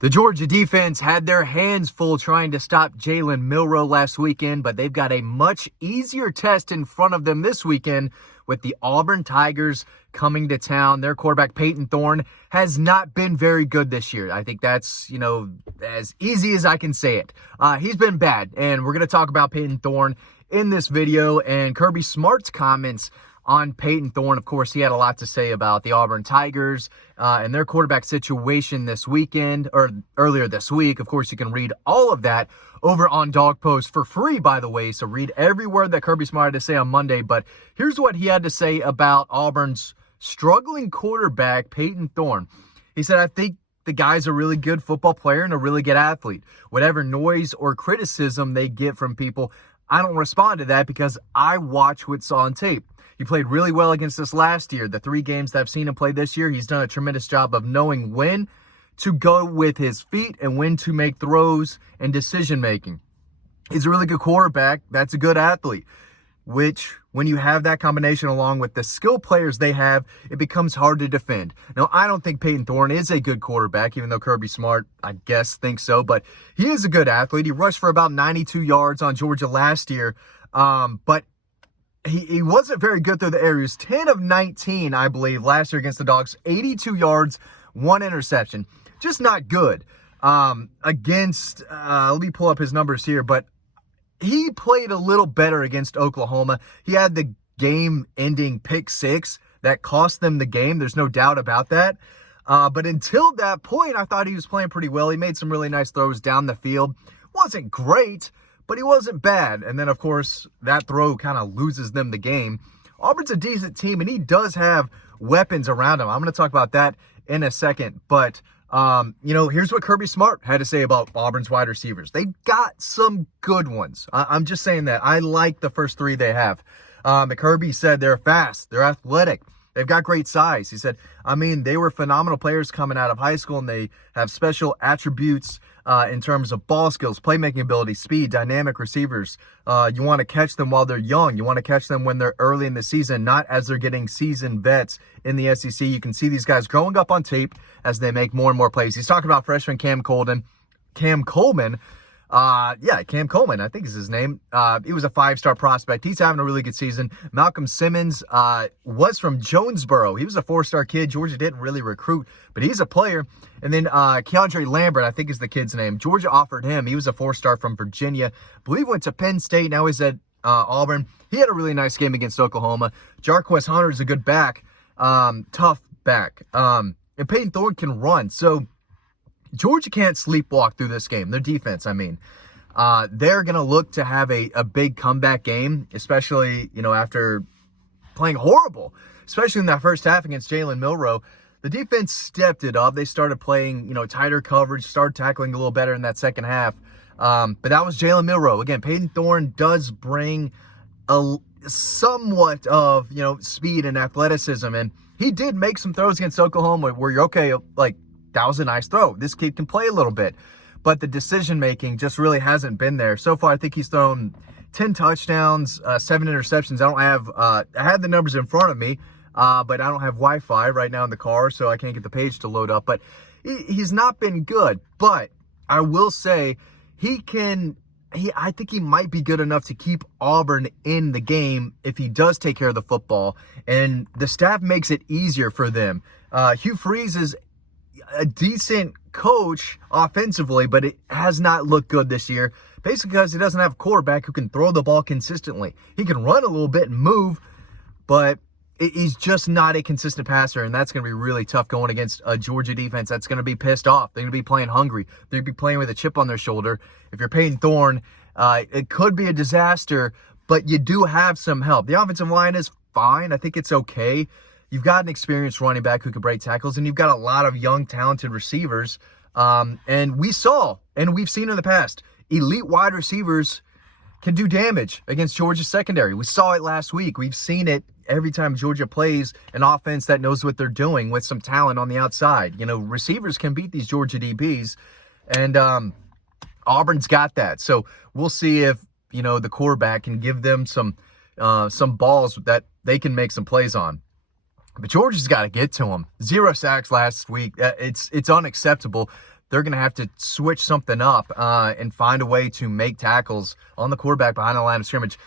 The Georgia defense had their hands full trying to stop Jalen Milroe last weekend, but they've got a much easier test in front of them this weekend with the Auburn Tigers coming to town. Their quarterback, Payton Thorne, has not been very good this year. I think that's, as easy as I can say it. He's been bad, and we're going to talk about Payton Thorne in this video and Kirby Smart's comments on Payton Thorne. Of course, he had a lot to say about the Auburn Tigers and their quarterback situation this weekend, or earlier this week. Of course, you can read all of that over on Dog Post for free, by the way. So read every word that Kirby Smart had to say on Monday. But here's what he had to say about Auburn's struggling quarterback, Payton Thorne. He said, "I think the guy's a really good football player and a really good athlete. Whatever noise or criticism they get from people, I don't respond to that because I watch what's on tape. He played really well against us last year. The 3 games that I've seen him play this year, he's done a tremendous job of knowing when to go with his feet and when to make throws and decision-making. He's a really good quarterback. That's a good athlete, which when you have that combination along with the skill players they have, it becomes hard to defend." Now, I don't think Payton Thorne is a good quarterback, even though Kirby Smart, I guess, thinks so, but he is a good athlete. He rushed for about 92 yards on Georgia last year, but he wasn't very good through the air. He was 10 of 19, I believe, last year against the Dogs. 82 yards, 1 interception. Just not good. Let me pull up his numbers here, but he played a little better against Oklahoma. He had the game-ending pick 6 that cost them the game. There's no doubt about that. But until that point, I thought he was playing pretty well. He made some really nice throws down the field. Wasn't great, but he wasn't bad. And then, of course, that throw kind of loses them the game. Auburn's a decent team, and he does have weapons around him. I'm going to talk about that in a second. But, here's what Kirby Smart had to say about Auburn's wide receivers. They've got some good ones. I'm just saying that. I like the first 3 they have. Kirby said they're fast, they're athletic, they've got great size. He said, they were phenomenal players coming out of high school, and they have special attributes in terms of ball skills, playmaking ability, speed, dynamic receivers. You want to catch them while they're young. You want to catch them when they're early in the season, not as they're getting seasoned vets in the SEC. You can see these guys growing up on tape as they make more and more plays." He's talking about freshman Cam Coleman. Cam Coleman, I think is his name. He was a 5-star prospect. He's having a really good season. Malcolm Simmons was from Jonesboro. He was a 4-star kid. Georgia didn't really recruit, but he's a player. And then Keandre Lambert, I think is the kid's name. Georgia offered him. He was a 4-star from Virginia. I believe went to Penn State. Now he's at Auburn. He had a really nice game against Oklahoma. Jarquez Hunter is a good back, tough back. And Payton Thorne can run. So Georgia can't sleepwalk through this game. Their defense, they're going to look to have a big comeback game, especially, after playing horrible, especially in that first half against Jalen Milroe. The defense stepped it up. They started playing, tighter coverage, started tackling a little better in that second half. But that was Jalen Milroe. Again, Payton Thorne does bring a somewhat of, speed and athleticism. And he did make some throws against Oklahoma where you're okay, that was a nice throw. This kid can play a little bit. But the decision-making just really hasn't been there. So far, I think he's thrown 10 touchdowns, 7 interceptions. I had the numbers in front of me, but I don't have Wi-Fi right now in the car, so I can't get the page to load up. But he's not been good. But I will say I think he might be good enough to keep Auburn in the game if he does take care of the football. And the staff makes it easier for them. Hugh Freeze is a decent coach offensively, but it has not looked good this year, basically because he doesn't have a quarterback who can throw the ball consistently. He can run a little bit and move, but he's just not a consistent passer, and that's going to be really tough going against a Georgia defense that's going to be pissed off. They're going to be playing hungry. They're going to be playing with a chip on their shoulder. If you're Payton Thorne, it could be a disaster, but you do have some help. The offensive line is fine. I think it's okay. You've got an experienced running back who can break tackles, and you've got a lot of young, talented receivers. And we've seen in the past, elite wide receivers can do damage against Georgia's secondary. We saw it last week. We've seen it every time Georgia plays an offense that knows what they're doing with some talent on the outside. Receivers can beat these Georgia DBs, and Auburn's got that. So we'll see if, the quarterback can give them some balls that they can make some plays on. But Georgia's got to get to him. 0 sacks last week. It's unacceptable. they're going to have to switch something up and find a way to make tackles on the quarterback behind the line of scrimmage.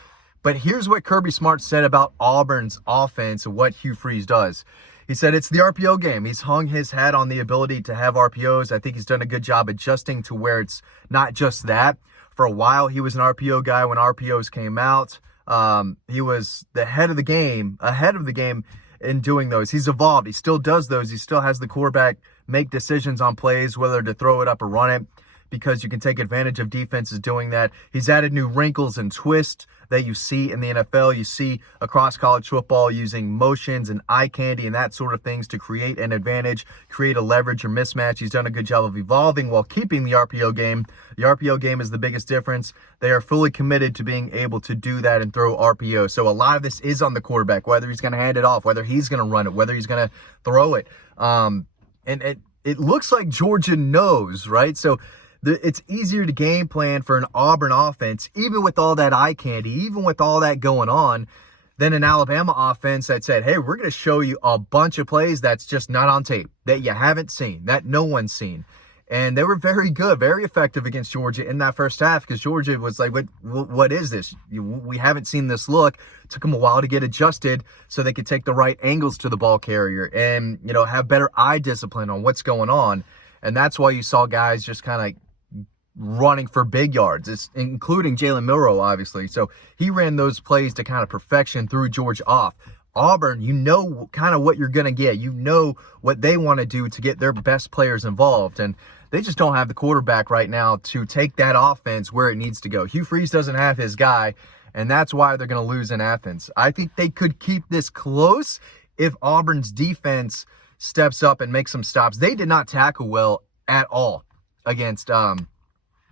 But here's what Kirby Smart said about Auburn's offense and what Hugh Freeze does. He said it's the RPO game. He's hung his hat on the ability to have RPOs. I think he's done a good job adjusting to where it's not just that. For a while, he was an RPO guy when RPOs came out. He was ahead of the game in doing those. He's evolved. He still does those. He still has the quarterback make decisions on plays, whether to throw it up or run it, because you can take advantage of defenses doing that. He's added new wrinkles and twists that you see in the NFL. You see across college football using motions and eye candy and that sort of things to create an advantage, create a leverage or mismatch. He's done a good job of evolving while keeping the RPO game. The RPO game is the biggest difference. They are fully committed to being able to do that and throw RPO. So a lot of this is on the quarterback, whether he's going to hand it off, whether he's going to run it, whether he's going to throw it. And it looks like Georgia knows, right? So it's easier to game plan for an Auburn offense, even with all that eye candy, even with all that going on, than an Alabama offense that said, hey, we're going to show you a bunch of plays that's just not on tape, that you haven't seen, that no one's seen. And they were very good, very effective against Georgia in that first half, because Georgia was like, what is this? We haven't seen this look. It took them a while to get adjusted so they could take the right angles to the ball carrier and, have better eye discipline on what's going on. And that's why you saw guys just kind of running for big yards, including Jalen Milroe, obviously. So he ran those plays to kind of perfection, threw Georgia off. Auburn, you know kind of what you're going to get. You know what they want to do to get their best players involved. And they just don't have the quarterback right now to take that offense where it needs to go. Hugh Freeze doesn't have his guy, and that's why they're going to lose in Athens. I think they could keep this close if Auburn's defense steps up and makes some stops. They did not tackle well at all against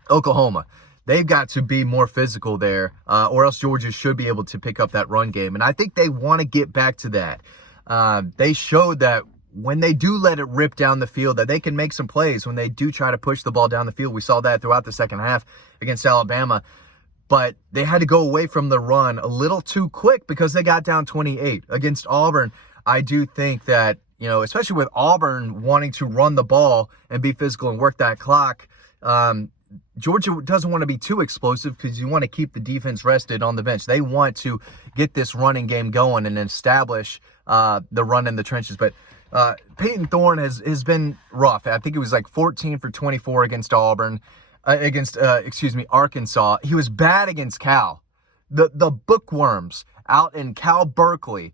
Oklahoma. They've got to be more physical there, or else Georgia should be able to pick up that run game. And I think they want to get back to that. They showed that when they do let it rip down the field, that they can make some plays when they do try to push the ball down the field. We saw that throughout the second half against Alabama. But they had to go away from the run a little too quick because they got down 28. Against Auburn, I do think that, especially with Auburn wanting to run the ball and be physical and work that clock, Georgia doesn't want to be too explosive because you want to keep the defense rested on the bench. They want to get this running game going and establish the run in the trenches. But Payton Thorne has been rough. I think it was like 14 for 24 against Arkansas. He was bad against Cal. The bookworms out in Cal Berkeley,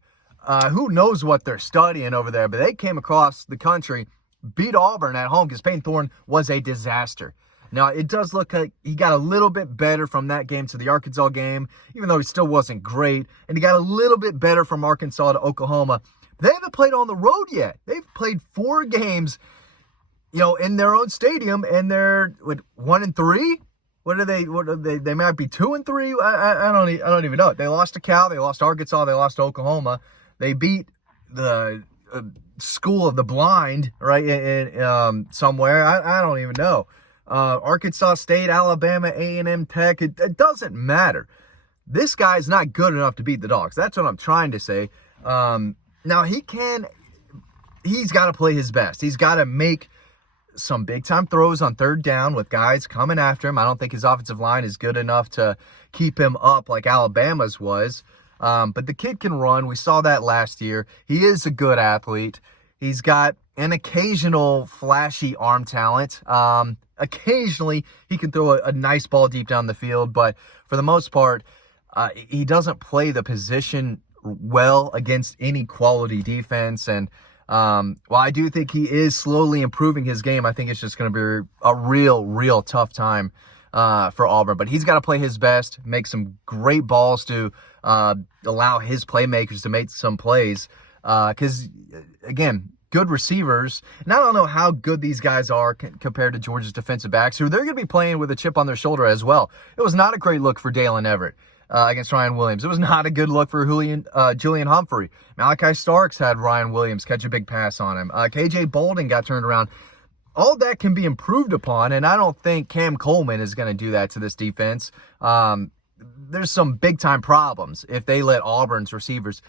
who knows what they're studying over there, but they came across the country, beat Auburn at home because Payton Thorne was a disaster. Now, it does look like he got a little bit better from that game to the Arkansas game, even though he still wasn't great. And he got a little bit better from Arkansas to Oklahoma. They haven't played on the road yet. They've played 4 games, in their own stadium, and they're 1-3. What are they? They might be 2-3. I don't even know. They lost to Cal. They lost to Arkansas. They lost to Oklahoma. They beat the School of the Blind, right? In somewhere. I don't even know. Arkansas State, Alabama, A&M Tech. It doesn't matter. This guy's not good enough to beat the Dogs. That's what I'm trying to say. Now he's got to play his best. He's got to make some big-time throws on third down with guys coming after him. I don't think his offensive line is good enough to keep him up like Alabama's was. But the kid can run. We saw that last year. He is a good athlete. He's got an occasional flashy arm talent. Occasionally, he can throw a nice ball deep down the field. But for the most part, he doesn't play the position well against any quality defense. And while I do think he is slowly improving his game, I think it's just going to be a real tough time for Auburn. But he's got to play his best, make some great balls to allow his playmakers to make some plays. Because, again, good receivers, and I don't know how good these guys are compared to Georgia's defensive backs, who they're going to be playing with a chip on their shoulder as well. It was not a great look for Dalen Everett against Ryan Williams. It was not a good look for Julian Humphrey. Malachi Starks had Ryan Williams catch a big pass on him. KJ Bolden got turned around. All that can be improved upon, and I don't think Cam Coleman is going to do that to this defense. There's some big-time problems if they let Auburn's receivers,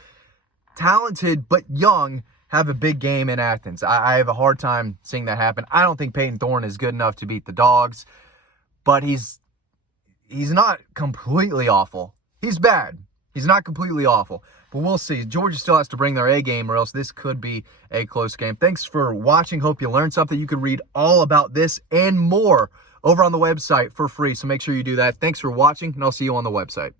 talented but young, have a big game in Athens. I have a hard time seeing that happen. I don't think Payton Thorne is good enough to beat the Dogs, but he's not completely awful. He's bad. He's not completely awful. But we'll see. Georgia still has to bring their A game, or else this could be a close game. Thanks for watching. Hope you learned something. You can read all about this and more over on the website for free, so make sure you do that. Thanks for watching, and I'll see you on the website.